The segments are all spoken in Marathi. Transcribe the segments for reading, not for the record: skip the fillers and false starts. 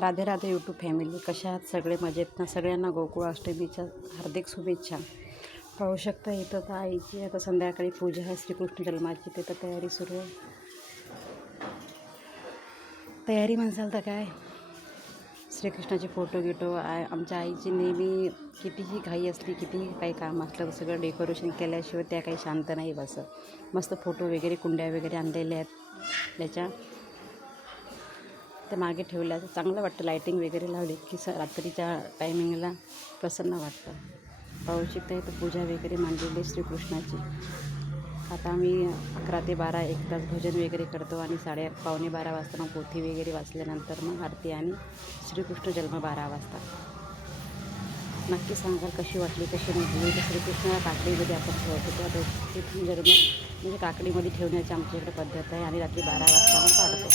राधे राधे यूट्यूब फॅमिली, कशा आहात सगळे? मजेत ना? सगळ्यांना गोकुळाष्टमीच्या हार्दिक शुभेच्छा. पाहू शकता इथं तर आईची आता संध्याकाळी पूजा आहे श्रीकृष्ण जन्माची. ते तर तयारी सुरू आहे. तयारी म्हणसाल तर काय, श्रीकृष्णाचे फोटो गिटो आमच्या आईची नेहमी कितीही घाई असली, कितीही काही काम असलं तर सगळं डेकोरेशन केल्याशिवाय त्या काही शांत नाही बस. मस्त फोटो वगैरे, कुंड्या वगैरे आणलेल्या आहेत त्याच्या, ते मागे ठेवल्या. चांगलं वाटतं लाईटिंग वगैरे लावली की रात्रीच्या टायमिंगला प्रसन्न वाटतं. पाहू शकता इथं पूजा वगैरे मांडलेली श्रीकृष्णाची. आता आम्ही 11 ते 12 एक तास भजन वगैरे करतो आणि 8:30 पावणे 12 वाजता मग पोथी वगैरे वाचल्यानंतर मग आरती आणि श्रीकृष्ण जन्म 12 वाजता. नक्की सांगाल कशी वाटली, कशी नाही. श्रीकृष्णाला काकडीमध्ये आपण ठेवतो, त्या तिथून जन्म म्हणजे काकडीमध्ये ठेवण्याची आमच्याकडे पद्धत आहे आणि रात्री 12 वाजता मग काढतो.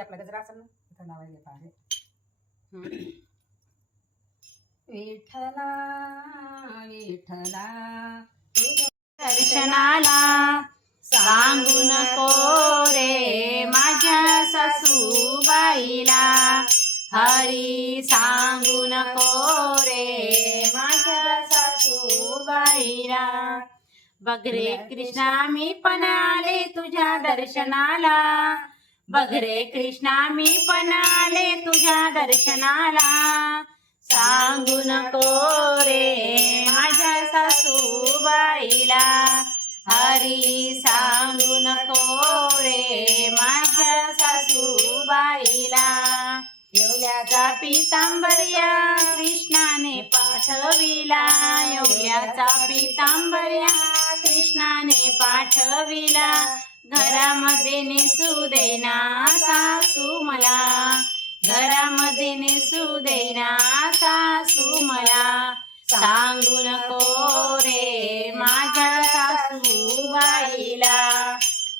आपला गजरा असेल ना इथं लावायला पाहिजे. विठ्ठला विठ्ठला तुझ्या दर्शनाला सांगू नको रे माझ्या सासूबाईला. हरी सांगू नको रे माझ्या सासूबाईला. बघ रे कृष्णा मी पण आले तुझ्या दर्शनाला. बघ रे कृष्णा मी पण आले तुझ्या दर्शनाला. सांगू नको रे माझ्या सासूबाईला. हरी सांगू नको रे माझ्या सासूबाईला. येवल्याचा पितांबर्या कृष्णाने पाठविला. येवल्याचा पितांबर्या कृष्णाने पाठविला. घरामध्ये नेसू देना सासू मला. घरामध्ये नेसू देना सासू मला. सांगू नको रे माझ्या सासूबाईला.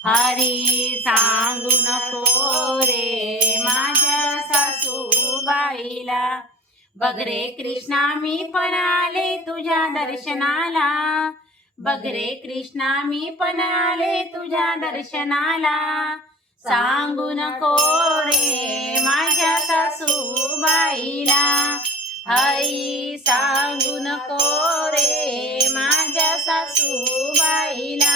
हरी सांगू नको रे माझ्या सासूबाईला. बघ रे कृष्णा मी पण आले तुझ्या दर्शनाला. बघ रे कृष्णा मी पण आले तुझ्या दर्शनाला. सांगू नको रे माझ्या सासूबाईला. हरी सांगू नको रे माझ्या सासूबाईला.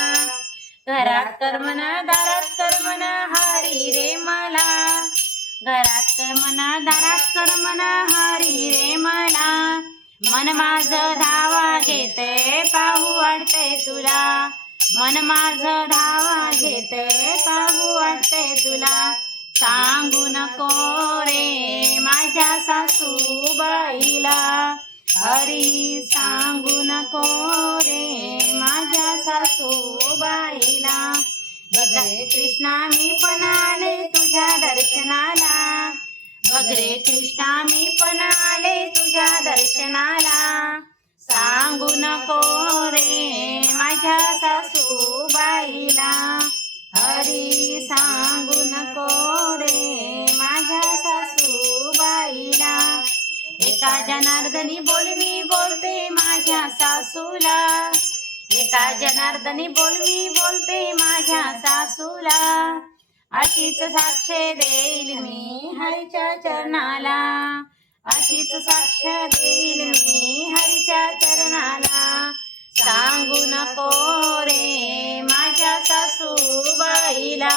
घरात कर्मन दारात कर्मन हरी रे मला. घरात कर्मन दारात कर्मन हरी रे मला. मन माझं धावा घेते पाहू वाटते तुला. मन माझं धावा घेते पाहू वाटते तुला. सांगू नको रे माझ्या सासूबाईला. हरी सांगू नको रे माझ्या सासूबाईला. बघ रे कृष्णा मी पण आले तुझ्या दर्शनाला. बघ रे कृष्णा मी पण आले तुझ्या दर्शनाला. सांगू नको रे माझ्या सासूबाईला. हरी सांगू नको रे माझ्या सासूबाईला. एका जनार्दनी बोल मी बोलते माझ्या सासूला. एका जनार्दनी बोल मी बोलते माझ्या सासूला. अशीच साक्ष देईल मी हरीच्या चरणाला. अशीच साक्ष देईल मी हरीच्या चरणाला. सांगू नको रे माझ्या सासूबाईला.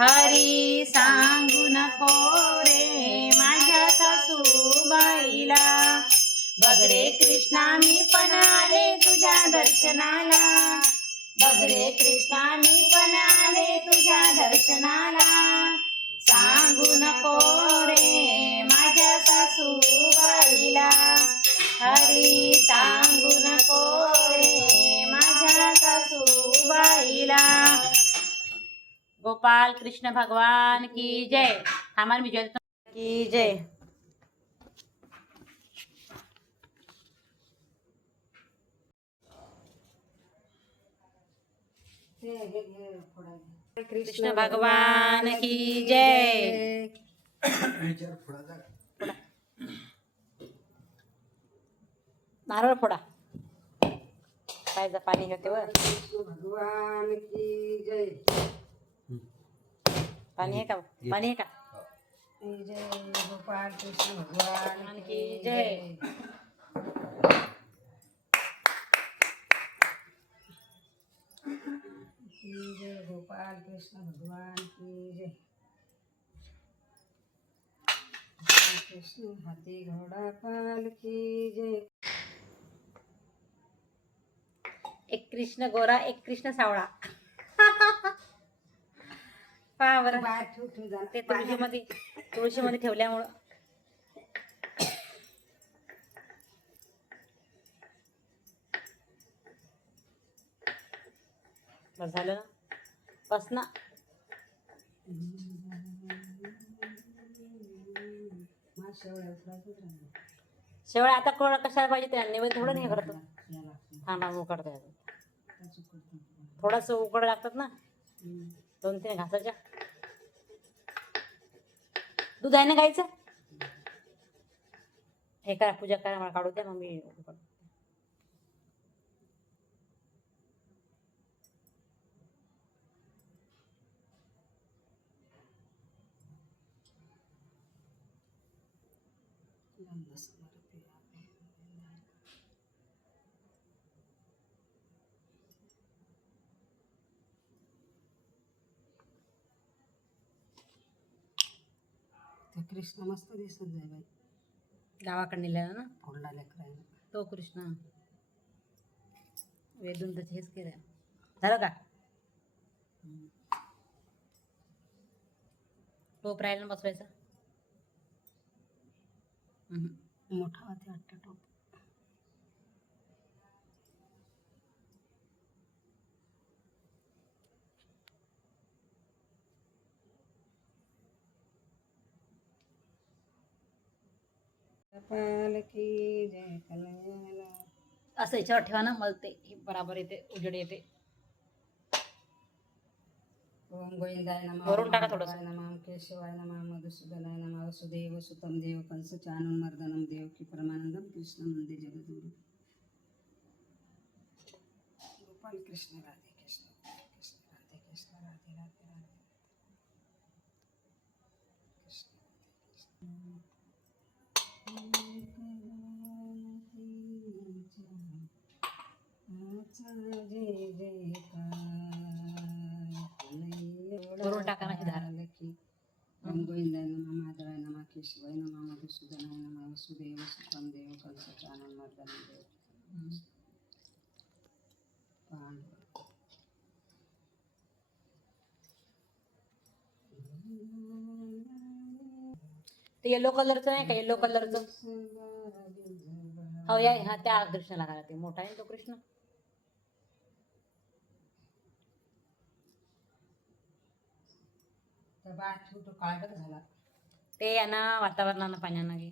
हरी सांगू नको रे माझ्या सासूबाईला. बघ रे कृष्णा मी पण आले तुझ्या दर्शनाला. बघ रे कृष्णा मी पण आले तुझ्या दर्शनाला. सांगू नको रे माझ्या सासूबाईला. हरी सांगू नको रे माझ्या सासूबाईला. गोपाल कृष्ण भगवान की जय. हमार विजय की जय. हे फोडायला कृष्ण भगवान की जय. नारळ फोडा. पायचं पाणी घेते वर. भगवान की जय. पाणी आहे का? पाणी आहे का? जय गोपाल कृष्ण भगवान की जय. की जय गोपाल कृष्ण भगवान की जय. कृष्ण हाथी घोड़ा पाल की जय. एक कृष्ण गोरा एक कृष्ण सावळा. पहा बरं. बाहेर ठेव ठेव जा. ते तुळशीमध्ये ठेवल्यामुळं बस झालं ना. बस ना. शेवळ्या आता कोण कशाला पाहिजे त्या नैवेद्य थोडं नाही करत. थांबा उकडता थोडस उकड लागतात ना. 2-3 घासाच्या. दूध आहे ना गाईचं. हे करा पूजा करा मला काढू द्या मग मी कृष्ण मस्त दिसत जाय बाई. गावाकडे नेलेला ना फोडला लेकरायला. तो कृष्ण. वेदून तर हेच केलं. झालं का? टोप राहिला बसवायचा. मोठा होते वाटतं टोप. गोपाल की जय कन्हैया. असं याच्यावर ठेवा ना मला ते बराबर येते उजेड येते. ओम गोविंदाय नमः. वरून टाका थोडंसं. नमः केशवाय नमः मधुसूदनाय नमः वसुदेव सुतं देव कंस चाणूरमर्दनं देवकी परमानंदं कृष्ण वंदे जगद्गुरु. गोपाल कृष्ण राधे कृष्ण कृष्ण राधे कृष्ण राधे राधे राधे कृष्ण. जय वरून टाका ना धार. ओम गोविंदाय नमः माधवाय नमः केशवाय नमः मधुसूदनाय नमः वसुदेव सुतं देव कंस चाणूरमर्दनं देवकी. ते येलो कलरचं नाही का? येलो कलरचं. हो या हा त्या कृष्णाला घाला. ते मोठा आहे तो कृष्ण. झाला ते यांना वातावरणानं पाण्यानं घे.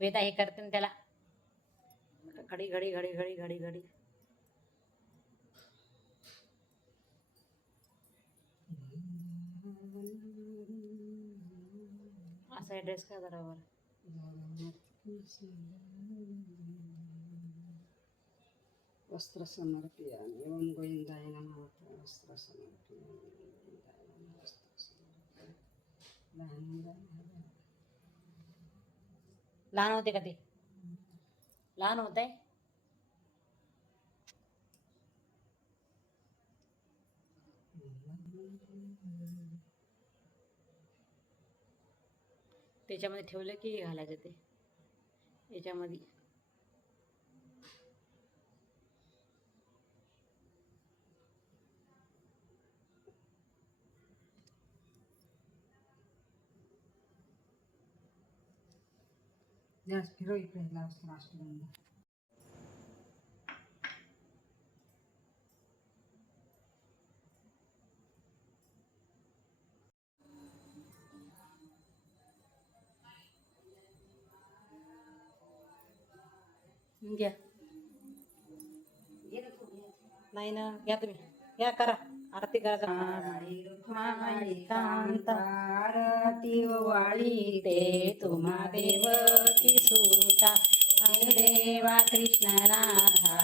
वेदा हे करते ना त्याला घडी घडी घडी घडी घडी घडी. असा ॲड्रेस का बरोबर. वस्त्र समर्पयामि. ओम गोविंदाय नमः. वस्त्र समर्पयामि. लहान होते का ते? लहान होत आहे. त्याच्यामध्ये ठेवलं की घालायचं ते याच्यामध्ये. जास्त फिरो इकडे राष्ट्रगंध. घ्या. नाही ना घ्या तुम्ही. घ्या करा आरती करा. रुक्माबाई कांता आरती वाळी ते तुम्हा देवकी सुता देवा कृष्णनाथा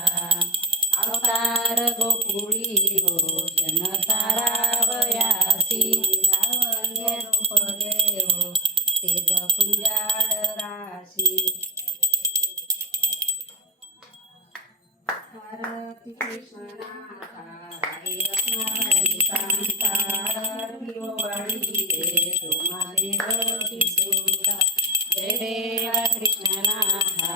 अवतार गोकुळी भोजन सारावयासी लावण्य रूप देव तेज पुंजाळ राशी आरती कृष्णनाथा रत्नावली कांता आरती वाळी ते तुम्हा देवकी सुता जय देवा कृष्णनाथा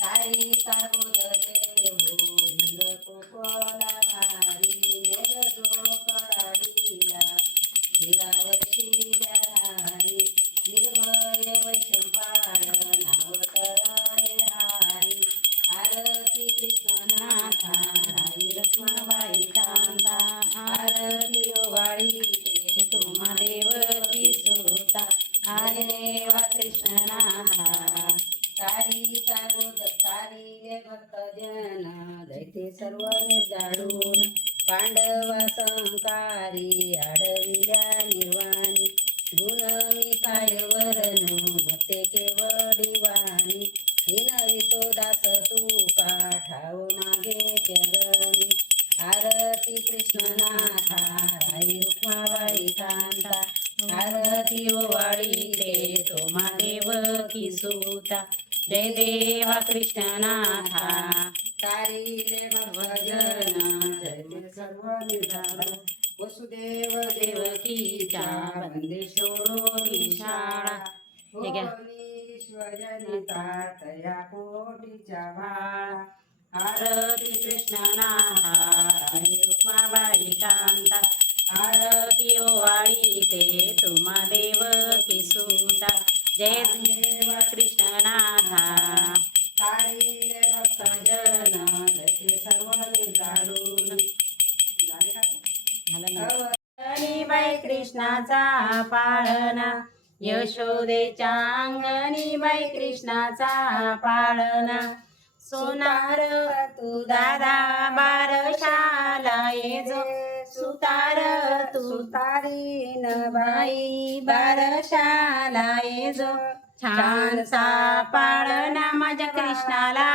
ताई सारोदरे हो इंद्र कोपला भारी मेघ कराडीला हिरावरशील्या धारी निर्भय वैशंपाळ नावतराळे हारी आरती कृष्णनाथा राई रत्नाबाई कांता आरती वाळी ते तुम्हा देवकी सुता आरे देवा कृष्णनाथा तारीले भक्तजन दैते सर्व निर्जाडून पांडवा संकारी आडविल्या निर्वाणी गुणवी काय वरण भक्ते केवडी वाणी हिनवी तो दास तुका ठाव मागे चरणी आरती कृष्णनाथा राई रुक्माबाई कांता आरती वाळी ते तुम्हा देवकी सुता जय देवा कृष्णनाथा तारीले भजन जय सर्व निर्धार वसुदेव देवकीच्या वंदे सोडोनी शाळा ईश्वरनिता तया कोटीच्या बाळा आरती कृष्णनाथा राई रुक्माबाई कांता आरती वाळी ते तुम्हा देवकी सुता जय देवा कृष्णनाथा तारीले भक्तजन दैते सर्व निर्जाडून बाई कृष्णाचा पाळणा यशोदेच्या अंगणी बाई कृष्णाचा पाळणा सोनार तू दादा बारशाला ये जो सुतार तू तारीन बाई बारशाला ये जो छानसा पाळणा माझ्या कृष्णाला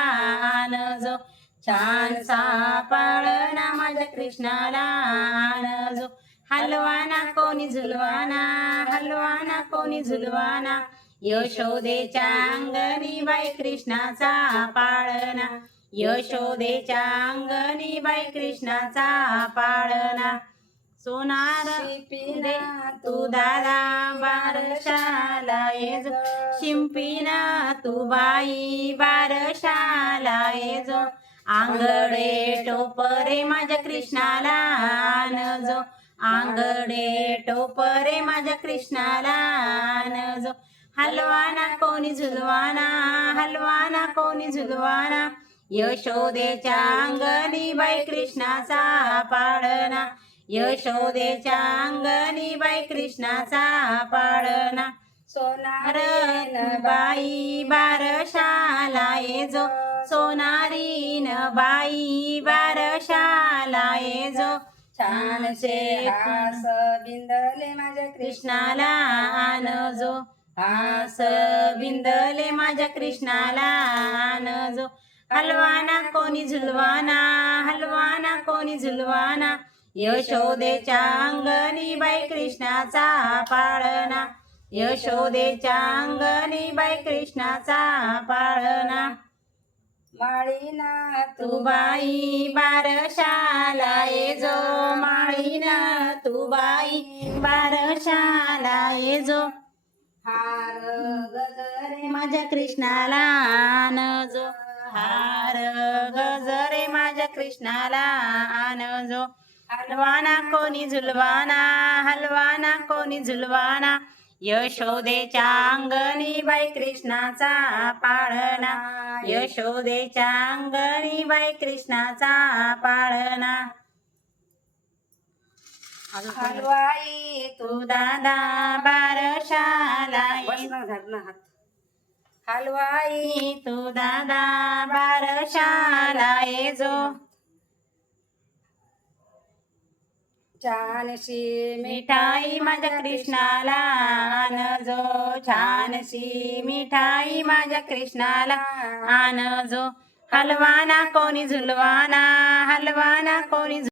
आण जो छानसा पाळणा माझ्या कृष्णाला आण जो हलवाना कोणी झुलवाना हलवाना कोणी झुलवाना यशोदेच्या अंगणी बाई कृष्णाचा पाळणा यशोदेच्या अंगणी बाई कृष्णाचा पाळणा सोनार शिंपीना तू दादा बारशाला ये जो शिंपीना तू बाई बारशाला ये जो आंगडे टोपरे माझ्या कृष्णाला आण जो आंगडे टोपरे माझ्या कृष्णाला आण जो हलवाना कोणी झुलवाना हलवाना कोणी झुलवाना यशोदेच्या अंगणी बाई कृष्णाचा पाळणा यशोदेच्या अंगणी बाई कृष्णाचा पाळणा सोनारीन बाई बारशाला ये जो सोनारीन बाई बारशाला ये जो छानसे हास बिंदले माझ्या कृष्णाला आण जो हास बिंदले माझ्या कृष्णाला आण जो हलवाना कोणी झुलवाना हलवाना कोणी झुलवाना यशोदेच्या अंगणी बाई कृष्णाचा पाळणा यशोदेच्या अंगणी बाई कृष्णाचा पाळणा माळीना तू बाई बारशाला ये जो माळीना तू बाई बारशाला ये जो हार गजरे माझ्या कृष्णाला आण जो हार गजरे माझ्या कृष्णाला आण जो हलवाना कोणी झुलवाना हलवाना कोणी झुलवाना यशोदेच्या अंगणी बाई कृष्णाचा पाळणा यशोदेच्या अंगणी बाई कृष्णाचा पाळणा हलवाई तू दादा बारशाला हलवाई तू दादा बारशाला ये जो छानशी मिठाई माझ्या कृष्णाला आणजो, छानशी मिठाई माझ्या कृष्णाला आणजो. हलवाना कोणी झुलवाना, हलवाना कोणी